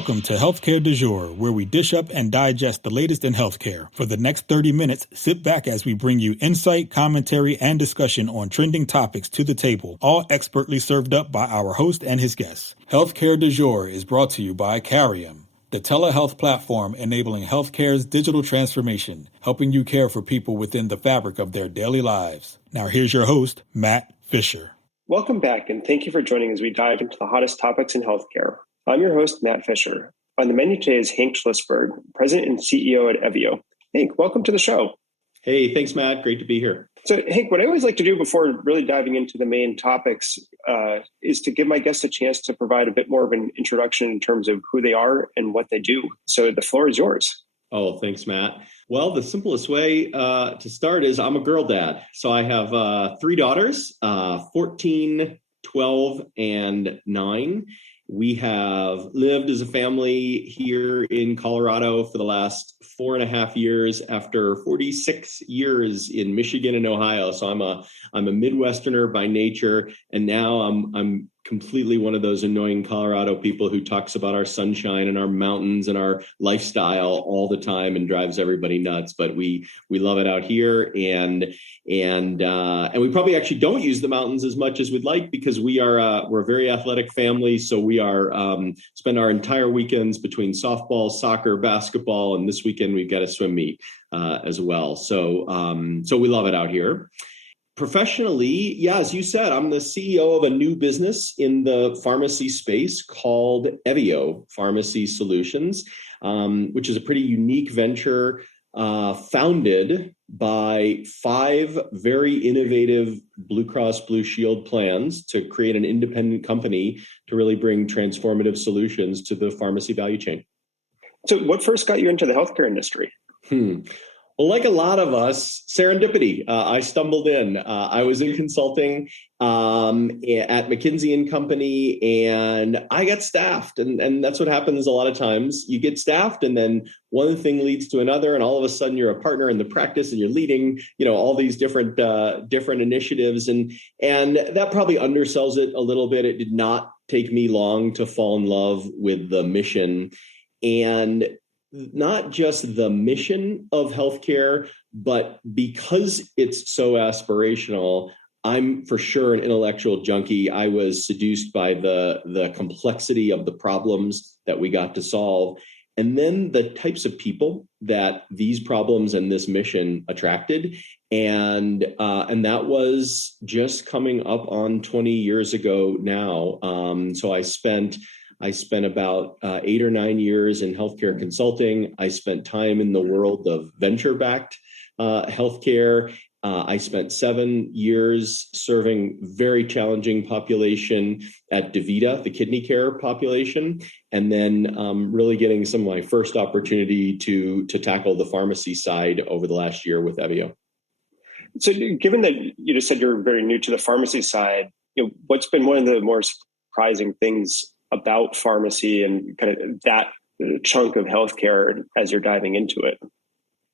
Welcome to Healthcare du Jour, where we dish up and digest the latest in healthcare. For the next 30 minutes, sit back as we bring you insight, commentary, and discussion on trending topics to the table, all expertly served up by our host and his guests. Healthcare du Jour is brought to you by Carium, the telehealth platform enabling healthcare's digital transformation, helping you care for people within the fabric of their daily lives. Now here's your host, Matt Fisher. Welcome back, and thank you for joining as we dive into the hottest topics in healthcare. I'm your host, Matt Fisher. On the menu today is Hank Schlissberg, President and CEO at Evio. Hank, welcome to the show. Hey, thanks, Matt. Great to be here. So, Hank, what I always like to do before really diving into the main topics is to give my guests a chance to provide a bit more of an introduction in terms of who they are and what they do. So the floor is yours. Oh, thanks, Matt. Well, the simplest way to start is I'm a girl dad. So I have 3 daughters, 14, 12, and 9. We have lived as a family here in Colorado for the last 4.5 years after 46 years in Michigan and Ohio. So I'm a Midwesterner by nature, and now I'm completely one of those annoying Colorado people who talks about our sunshine and our mountains and our lifestyle all the time and drives everybody nuts. But we love it out here, and we probably actually don't use the mountains as much as we'd like because we're a very athletic family. So we are spend our entire weekends between softball, soccer, basketball, and this weekend we've got a swim meet as well. So we love it out here. Professionally, yeah, as you said, I'm the CEO of a new business in the pharmacy space called Evio Pharmacy Solutions, which is a pretty unique venture founded by 5 very innovative Blue Cross Blue Shield plans to create an independent company to really bring transformative solutions to the pharmacy value chain. So what first got you into the healthcare industry? Well, like a lot of us, serendipity. I stumbled in. I was in consulting at McKinsey & Company, and I got staffed. And that's what happens a lot of times. You get staffed, and then one thing leads to another, and all of a sudden you're a partner in the practice, and you're leading, all these different initiatives. And that probably undersells it a little bit. It did not take me long to fall in love with the mission. And not just the mission of healthcare, but because it's so aspirational, I'm for sure an intellectual junkie. I was seduced by the complexity of the problems that we got to solve, and then the types of people that these problems and this mission attracted. And that was just coming up on 20 years ago now. So I spent about 8 or 9 years in healthcare consulting. I spent time in the world of venture-backed healthcare. I spent 7 years serving very challenging population at DaVita, the kidney care population, and then really getting some of my first opportunity to tackle the pharmacy side over the last year with Evio. So given that you just said you're very new to the pharmacy side, what's been one of the more surprising things about pharmacy and kind of that chunk of healthcare as you're diving into it?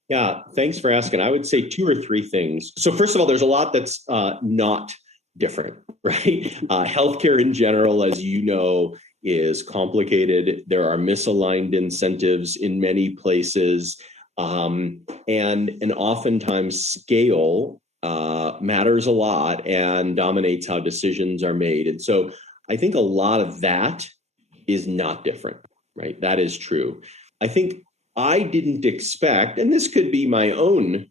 Yeah, thanks for asking. I would say 2 or 3 things. So first of all, there's a lot that's not different, right? Healthcare in general, as you know, is complicated. There are misaligned incentives in many places. And oftentimes scale matters a lot and dominates how decisions are made. And so I think a lot of that is not different, right? That is true. I think I didn't expect, and this could be my own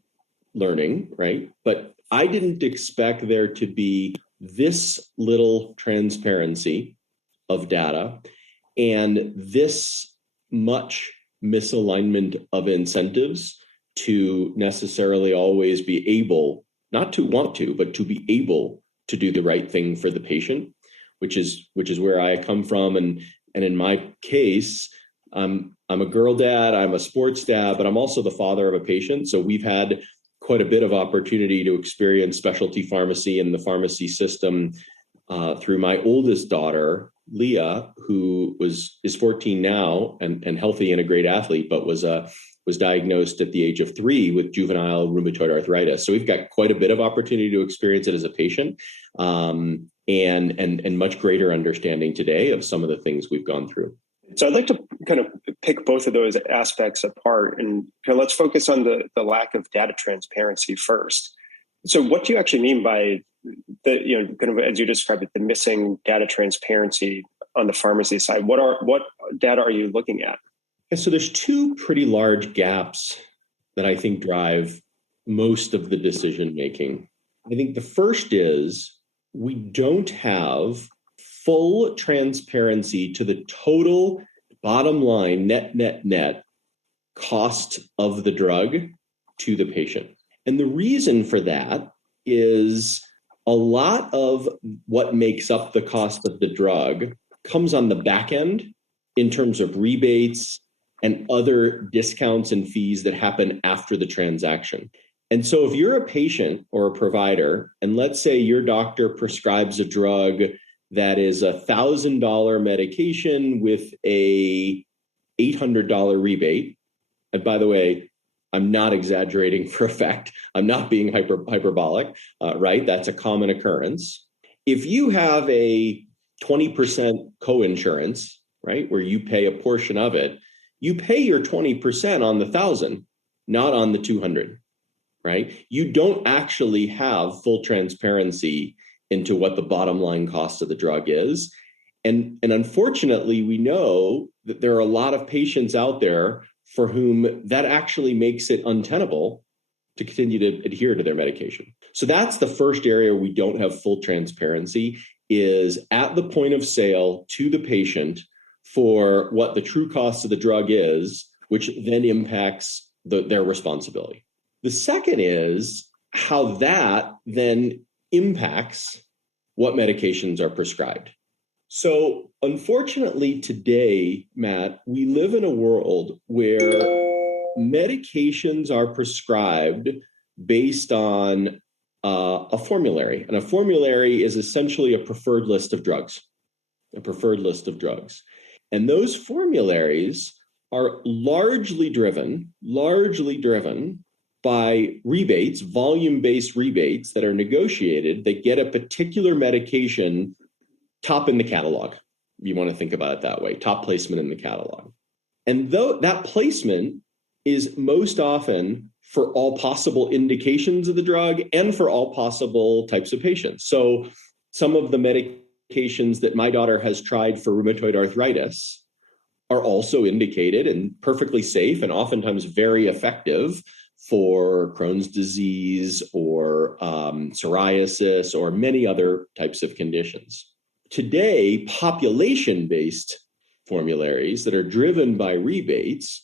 learning, right? But I didn't expect there to be this little transparency of data and this much misalignment of incentives to necessarily always be able, not to want to, but to be able to do the right thing for the patient, which is where I come from. And in my case, I'm a girl dad, I'm a sports dad, but I'm also the father of a patient. So we've had quite a bit of opportunity to experience specialty pharmacy and the pharmacy system through my oldest daughter, Leah, who is 14 now and healthy and a great athlete, but was diagnosed at the age of 3 with juvenile rheumatoid arthritis. So we've got quite a bit of opportunity to experience it as a patient, and much greater understanding today of some of the things we've gone through. So I'd like to kind of pick both of those aspects apart, and kind of let's focus on the lack of data transparency first. So what do you actually mean by kind of, as you described it, the missing data transparency on the pharmacy side? What data are you looking at? And so there's two pretty large gaps that I think drive most of the decision making. I think the first is we don't have full transparency to the total bottom line net cost of the drug to the patient. And the reason for that is a lot of what makes up the cost of the drug comes on the back end in terms of rebates and other discounts and fees that happen after the transaction. And so if you're a patient or a provider, and let's say your doctor prescribes a drug that is $1,000 medication with a $800 rebate, and by the way, I'm not exaggerating for effect. I'm not being hyperbolic, right? That's a common occurrence. If you have a 20% coinsurance, right, where you pay a portion of it, you pay your 20% on the 1,000, not on the 200, right? You don't actually have full transparency into what the bottom line cost of the drug is. And unfortunately, we know that there are a lot of patients out there for whom that actually makes it untenable to continue to adhere to their medication. So that's the first area we don't have full transparency, is at the point of sale to the patient for what the true cost of the drug is, which then impacts their responsibility. The second is how that then impacts what medications are prescribed. So unfortunately today, Matt, we live in a world where medications are prescribed based on a formulary. And a formulary is essentially a preferred list of drugs, And those formularies are largely driven by rebates, volume-based rebates that are negotiated that get a particular medication top in the catalog. You want to think about it that way, top placement in the catalog. And though that placement is most often for all possible indications of the drug and for all possible types of patients. So some of the medications that my daughter has tried for rheumatoid arthritis are also indicated and perfectly safe and oftentimes very effective for Crohn's disease or psoriasis or many other types of conditions. Today, population-based formularies that are driven by rebates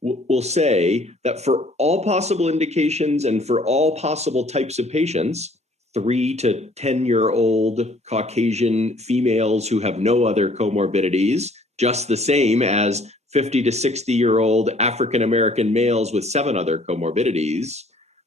will say that for all possible indications and for all possible types of patients, 3 to 10-year-old Caucasian females who have no other comorbidities, just the same as 50 to 60-year-old African-American males with 7 other comorbidities,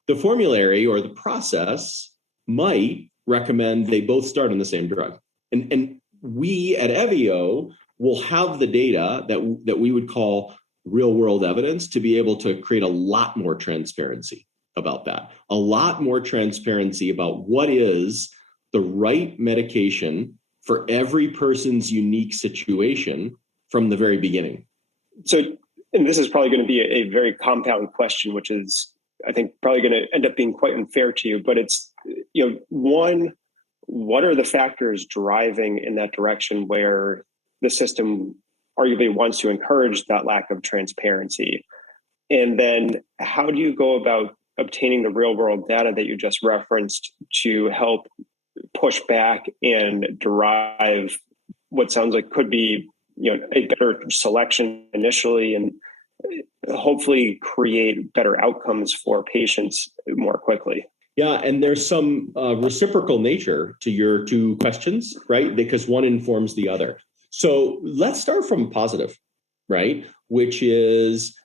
the formulary or the process might recommend they both start on the same drug. And we at Evio will have the data that we would call real-world evidence to be able to create a lot more transparency about that, a lot more transparency about what is the right medication for every person's unique situation from the very beginning. So, and this is probably going to be a very compound question, which is, I think, probably going to end up being quite unfair to you. But it's, one, what are the factors driving in that direction where the system arguably wants to encourage that lack of transparency? And then how do you go about obtaining the real world data that you just referenced to help push back and derive what sounds like could be a better selection initially and hopefully create better outcomes for patients more quickly? Yeah, and there's some reciprocal nature to your two questions, right? Because one informs the other. So let's start from positive, right? Which is,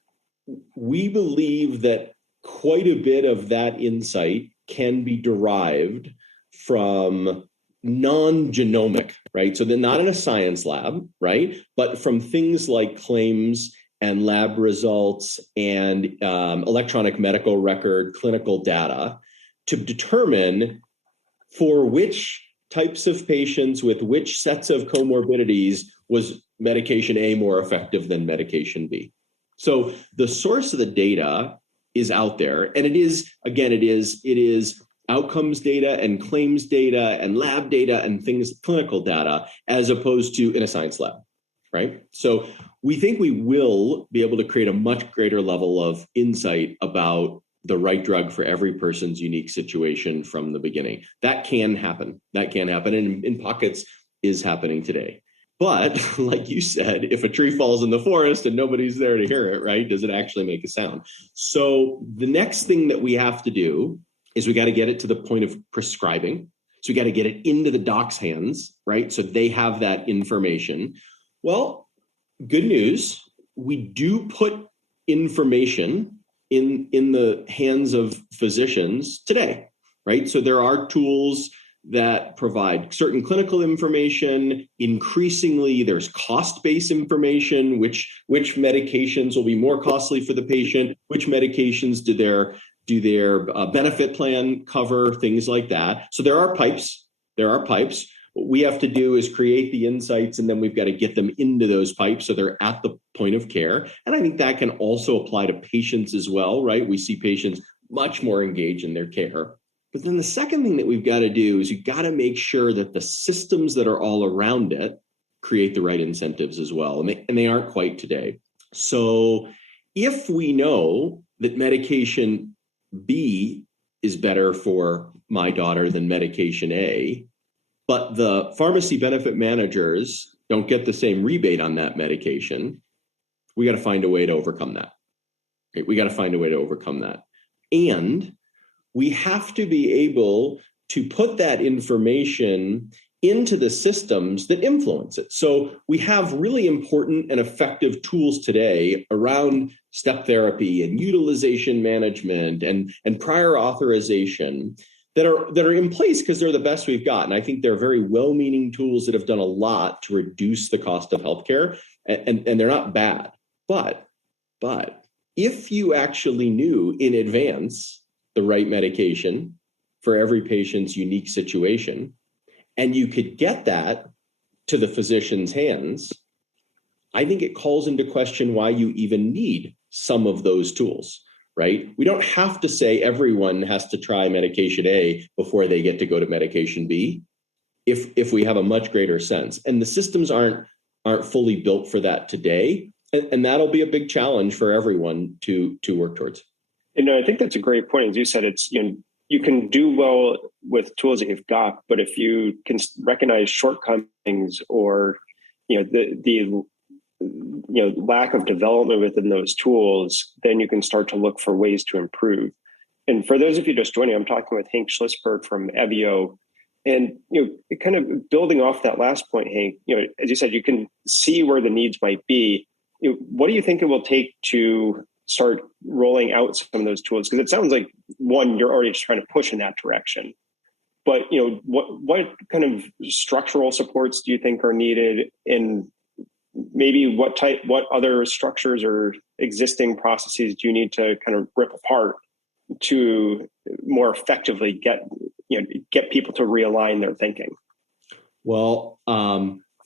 we believe that quite a bit of that insight can be derived from non-genomic, right? So they're not in a science lab, right? But from things like claims and lab results and electronic medical record, clinical data, to determine for which types of patients with which sets of comorbidities was medication A more effective than medication B. So the source of the data is out there, and it is outcomes data and claims data and lab data and things, clinical data, as opposed to in a science lab, right? So we think we will be able to create a much greater level of insight about the right drug for every person's unique situation from the beginning. That can happen. And in pockets is happening today. But like you said, if a tree falls in the forest and nobody's there to hear it, right, does it actually make a sound? So the next thing that we have to do is we got to get it to the point of prescribing. So we got to get it into the doc's hands, right? So they have that information. Well, good news, we do put information in the hands of physicians today, right? So there are tools that provide certain clinical information. Increasingly, there's cost-based information, which medications will be more costly for the patient, which medications do their benefit plan cover, things like that. So there are pipes. What we have to do is create the insights, and then we've got to get them into those pipes so they're at the point of care. And I think that can also apply to patients as well, right? We see patients much more engaged in their care. But then the second thing that we've got to do is you've got to make sure that the systems that are all around it create the right incentives as well. And they aren't quite today. So if we know that medication B is better for my daughter than medication A, but the pharmacy benefit managers don't get the same rebate on that medication, we got to find a way to overcome that. Right? And we have to be able to put that information into the systems that influence it. So we have really important and effective tools today around step therapy and utilization management and prior authorization that are in place because they're the best we've got. And I think they're very well-meaning tools that have done a lot to reduce the cost of healthcare, and they're not bad. But if you actually knew in advance the right medication for every patient's unique situation, and you could get that to the physician's hands, I think it calls into question why you even need some of those tools, right? We don't have to say everyone has to try medication A before they get to go to medication B if we have a much greater sense. And the systems aren't fully built for that today. And that'll be a big challenge for everyone to work towards. I think that's a great point. As you said, it's, you can do well with tools that you've got, but if you can recognize shortcomings or, the lack of development within those tools, then you can start to look for ways to improve. And for those of you just joining, I'm talking with Hank Schlissberg from Evio. And, kind of building off that last point, Hank, as you said, you can see where the needs might be. What do you think it will take to start rolling out some of those tools? Because it sounds like, one, you're already just trying to push in that direction. But, what kind of structural supports do you think are needed? And maybe what other structures or existing processes do you need to kind of rip apart to more effectively get people to realign their thinking? Well,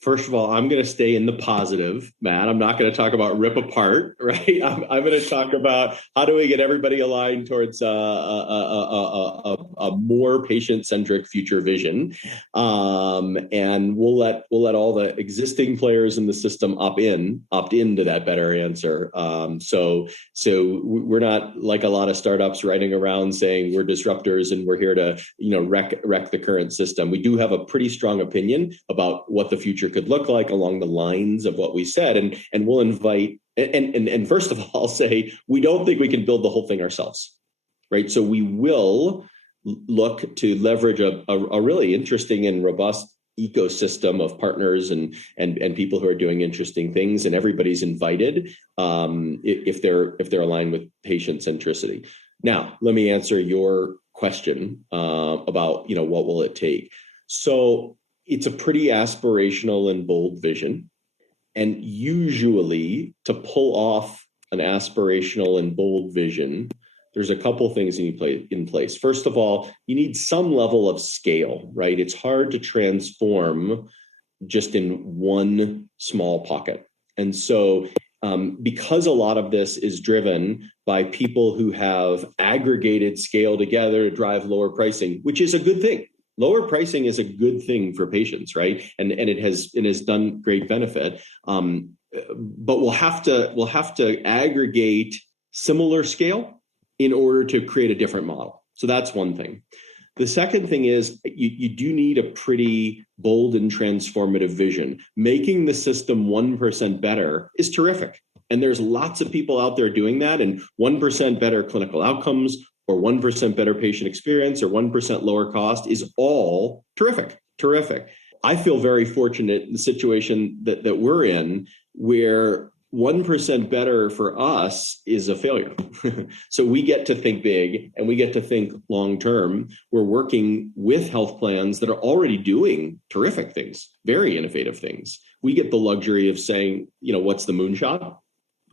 first of all, I'm going to stay in the positive, Matt. I'm not going to talk about rip apart, right? I'm going to talk about how do we get everybody aligned towards a more patient-centric future vision, and we'll let all the existing players in the system opt into that better answer. So we're not like a lot of startups riding around saying we're disruptors and we're here to wreck the current system. We do have a pretty strong opinion about what the future could look like along the lines of what we said, and we'll invite and first of all say we don't think we can build the whole thing ourselves, right? So we will look to leverage a really interesting and robust ecosystem of partners and people who are doing interesting things, and everybody's invited if they're aligned with patient centricity. Now, let me answer your question about what will it take. So it's a pretty aspirational and bold vision. And usually to pull off an aspirational and bold vision, there's a couple things you need in place. First of all, you need some level of scale, right? It's hard to transform just in one small pocket. And so because a lot of this is driven by people who have aggregated scale together to drive lower pricing, which is a good thing. Lower pricing is a good thing for patients, right? And it has done great benefit. But we'll have to aggregate similar scale in order to create a different model. So that's one thing. The second thing is you do need a pretty bold and transformative vision. Making the system 1% better is terrific. And there's lots of people out there doing that. And 1% better clinical outcomes or 1% better patient experience or 1% lower cost is all terrific. I feel very fortunate in the situation that we're in, where 1% better for us is a failure. So we get to think big and we get to think long term. We're working with health plans that are already doing terrific things, very innovative things. We get the luxury of saying, what's the moonshot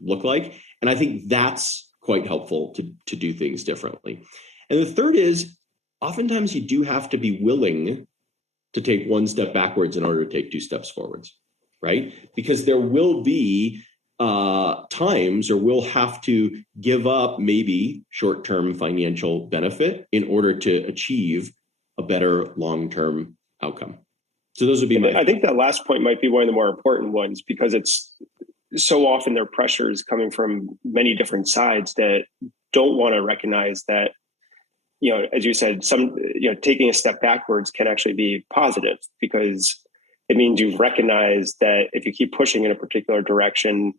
look like? And I think that's quite helpful to do things differently. And the third is, oftentimes you do have to be willing to take one step backwards in order to take two steps forwards, right? Because there will be times, or we'll have to give up maybe short-term financial benefit in order to achieve a better long-term outcome. So those would be I think that last point might be one of the more important ones, because it's so often there are pressures coming from many different sides that don't want to recognize that, as you said, taking a step backwards can actually be positive, because it means you've recognized that if you keep pushing in a particular direction,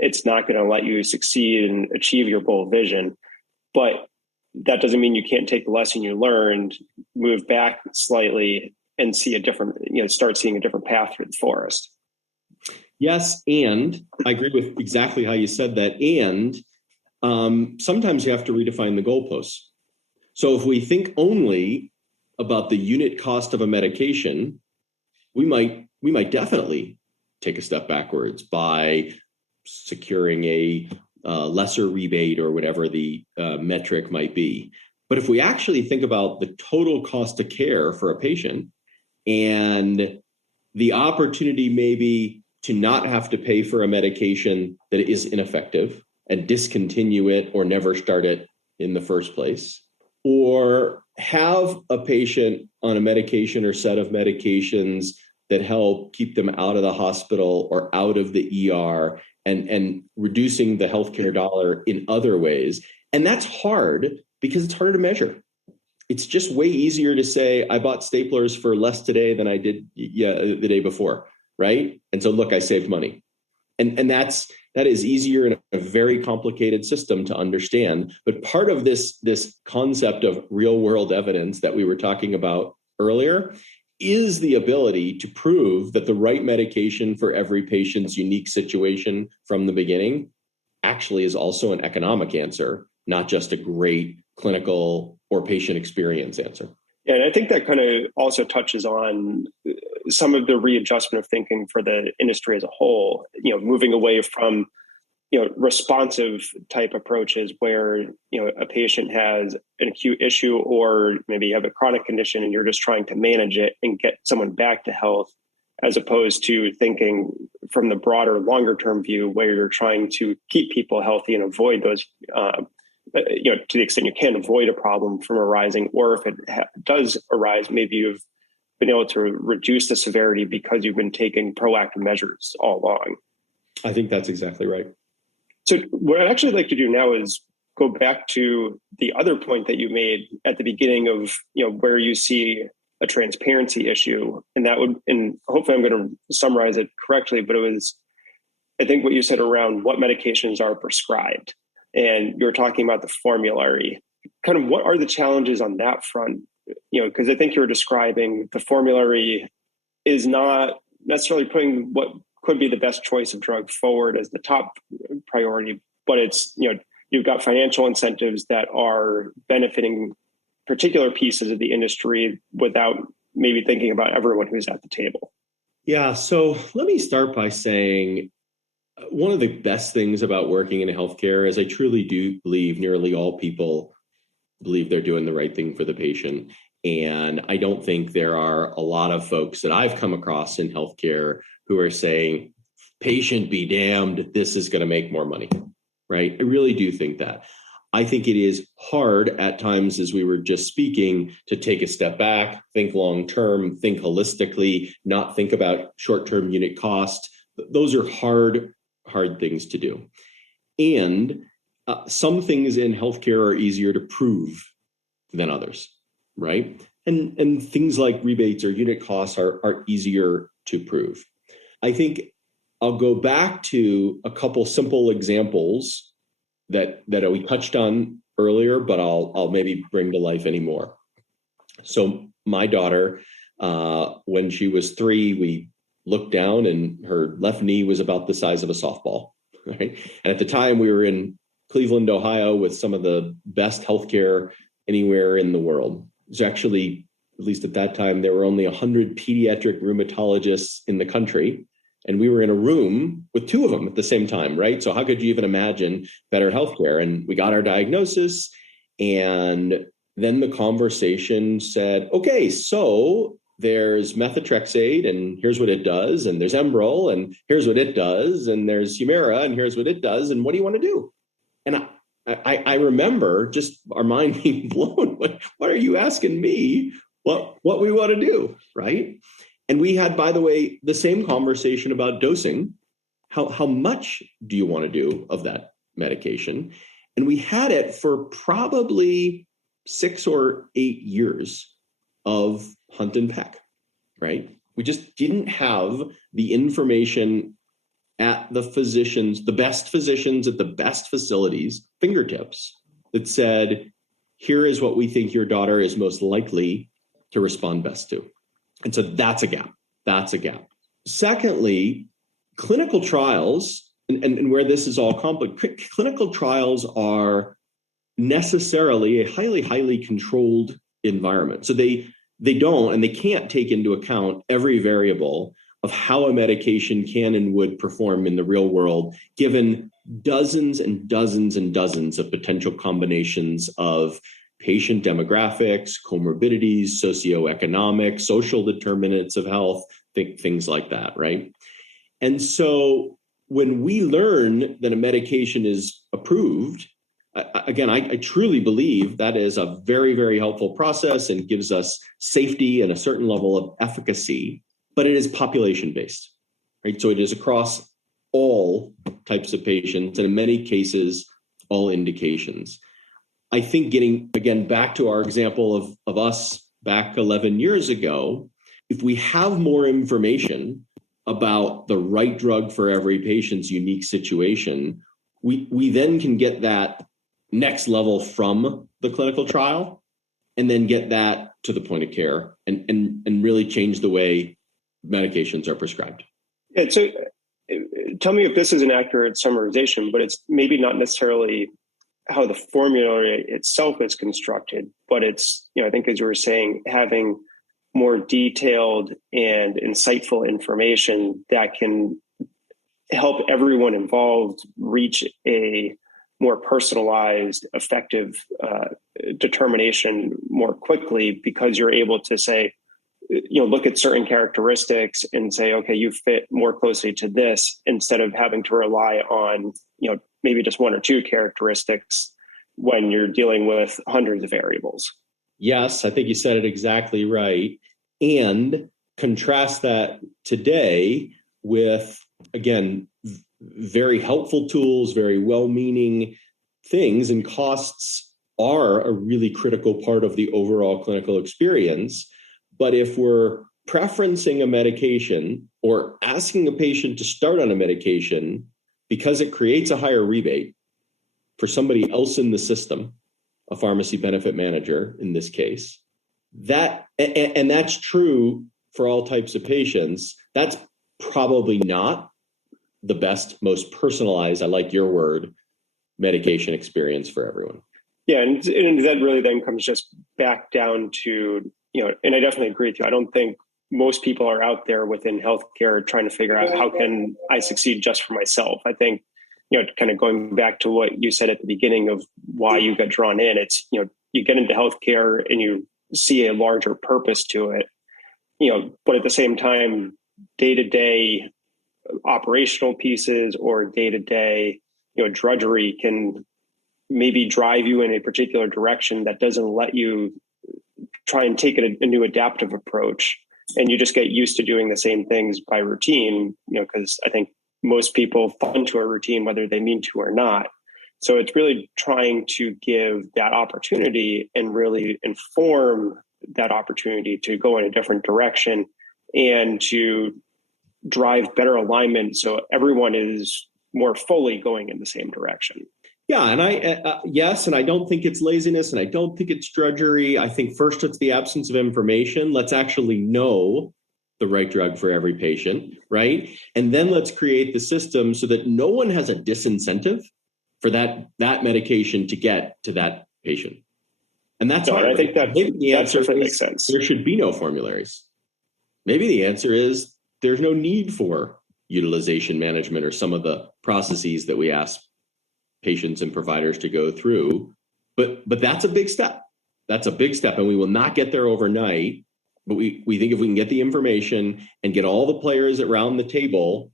it's not going to let you succeed and achieve your bold vision. But that doesn't mean you can't take the lesson you learned, move back slightly, and see start seeing a different path through the forest. Yes, and I agree with exactly how you said that. And sometimes you have to redefine the goalposts. So if we think only about the unit cost of a medication, we might definitely take a step backwards by securing a lesser rebate or whatever the metric might be. But if we actually think about the total cost of care for a patient and the opportunity maybe to not have to pay for a medication that is ineffective and discontinue it or never start it in the first place, or have a patient on a medication or set of medications that help keep them out of the hospital or out of the ER, and reducing the healthcare dollar in other ways. And that's hard because it's harder to measure. It's just way easier to say, I bought staplers for less today than I did the day before, right? And so look, I saved money. And that is easier in a very complicated system to understand. But part of this concept of real world evidence that we were talking about earlier is the ability to prove that the right medication for every patient's unique situation from the beginning actually is also an economic answer, not just a great clinical or patient experience answer. Yeah, and I think that kind of also touches on some of the readjustment of thinking for the industry as a whole, moving away from responsive type approaches where, a patient has an acute issue, or maybe you have a chronic condition and you're just trying to manage it and get someone back to health, as opposed to thinking from the broader, longer term view where you're trying to keep people healthy and avoid those, to the extent you can avoid a problem from arising, or if it does arise, maybe you've been able to reduce the severity because you've been taking proactive measures all along. I think that's exactly right. So what I'd actually like to do now is go back to the other point that you made at the beginning of, where you see a transparency issue. And hopefully I'm going to summarize it correctly, but it was, I think, what you said around what medications are prescribed. And you were talking about the formulary. Kind of what are the challenges on that front? Because I think you're describing the formulary is not necessarily putting what could be the best choice of drug forward as the top priority, but it's, you've got financial incentives that are benefiting particular pieces of the industry without maybe thinking about everyone who's at the table. Yeah. So let me start by saying one of the best things about working in healthcare is I truly do believe nearly all people believe they're doing the right thing for the patient. And I don't think there are a lot of folks that I've come across in healthcare who are saying, patient be damned, this is going to make more money, right? I really do think that. I think it is hard at times, as we were just speaking, to take a step back, think long-term, think holistically, not think about short-term unit cost. Those are hard things to do. And some things in healthcare are easier to prove than others, right? And things like rebates or unit costs are easier to prove. I think I'll go back to a couple simple examples that we touched on earlier, but I'll maybe bring to life anymore. So my daughter, when she was 3, we looked down and her left knee was about the size of a softball, right? And at the time we were in Cleveland, Ohio, with some of the best healthcare anywhere in the world. There's actually, at least at that time, there were only 100 pediatric rheumatologists in the country. And we were in a room with 2 of them at the same time, right? So how could you even imagine better healthcare? And we got our diagnosis. And then the conversation said, okay, so there's methotrexate and here's what it does. And there's Enbrel and here's what it does. And there's Humira and here's what it does. And what do you want to do? And I remember just our mind being blown. What are you asking me what we want to do, right? And we had, by the way, the same conversation about dosing. How much do you want to do of that medication? And we had it for probably 6 or 8 years of hunt and peck, right? We just didn't have the information at the best physicians at the best facilities, fingertips, that said, here is what we think your daughter is most likely to respond best to. And so that's a gap. Secondly, clinical trials, and where this is all complicated, clinical trials are necessarily a highly, highly controlled environment. So they don't and they can't take into account every variable of how a medication can and would perform in the real world, given dozens and dozens and dozens of potential combinations of patient demographics, comorbidities, socioeconomic, social determinants of health, things like that, right? And so when we learn that a medication is approved, again, I truly believe that is a very, very helpful process and gives us safety and a certain level of efficacy, but it is population-based, right? So it is across all types of patients and in many cases, all indications. I think getting, again, back to our example of us back 11 years ago, if we have more information about the right drug for every patient's unique situation, we then can get that next level from the clinical trial and then get that to the point of care and really change the way medications are prescribed. Yeah, so tell me if this is an accurate summarization, but it's maybe not necessarily how the formulary itself is constructed, but it's, I think as you were saying, having more detailed and insightful information that can help everyone involved reach a more personalized, effective determination more quickly, because you're able to say, look at certain characteristics and say, okay, you fit more closely to this, instead of having to rely on, maybe just 1 or 2 characteristics when you're dealing with hundreds of variables. Yes, I think you said it exactly right. And contrast that today with, again, very helpful tools, very well-meaning things, and costs are a really critical part of the overall clinical experience. But if we're preferencing a medication or asking a patient to start on a medication because it creates a higher rebate for somebody else in the system, a pharmacy benefit manager in this case, and that's true for all types of patients, that's probably not the best, most personalized, I like your word, medication experience for everyone. Yeah, and that really then comes just back down to, and I definitely agree with you. I don't think most people are out there within healthcare trying to figure out how can I succeed just for myself. I think, kind of going back to what you said at the beginning of why you got drawn in, it's, you get into healthcare and you see a larger purpose to it, but at the same time, day to day, operational pieces or day-to-day, drudgery can maybe drive you in a particular direction that doesn't let you try and take a new adaptive approach. And you just get used to doing the same things by routine, because I think most people fall into a routine, whether they mean to or not. So it's really trying to give that opportunity and really inform that opportunity to go in a different direction and to drive better alignment so everyone is more fully going in the same direction. Yeah, and I don't think it's laziness, and I don't think it's drudgery. I think first it's the absence of information. Let's actually know the right drug for every patient, right? And then let's create the system so that no one has a disincentive for that medication to get to that patient. And that's hard. I think that makes sense. There should be no formularies. Maybe the answer is there's no need for utilization management or some of the processes that we ask patients and providers to go through. But that's a big step. That's a big step. And we will not get there overnight. But we think if we can get the information and get all the players around the table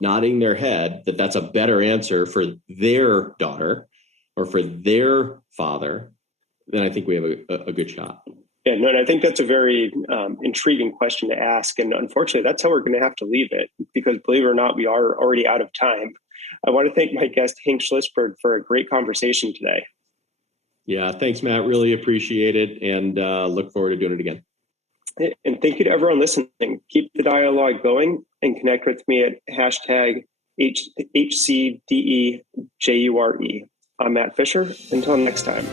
nodding their head that that's a better answer for their daughter or for their father, then I think we have a good shot. Yeah, no, and I think that's a very intriguing question to ask. And unfortunately, that's how we're going to have to leave it, because believe it or not, we are already out of time. I want to thank my guest, Hank Schlissberg, for a great conversation today. Yeah, thanks, Matt. Really appreciate it, and look forward to doing it again. And thank you to everyone listening. Keep the dialogue going and connect with me at hashtag HCDEJURE. I'm Matt Fisher. Until next time.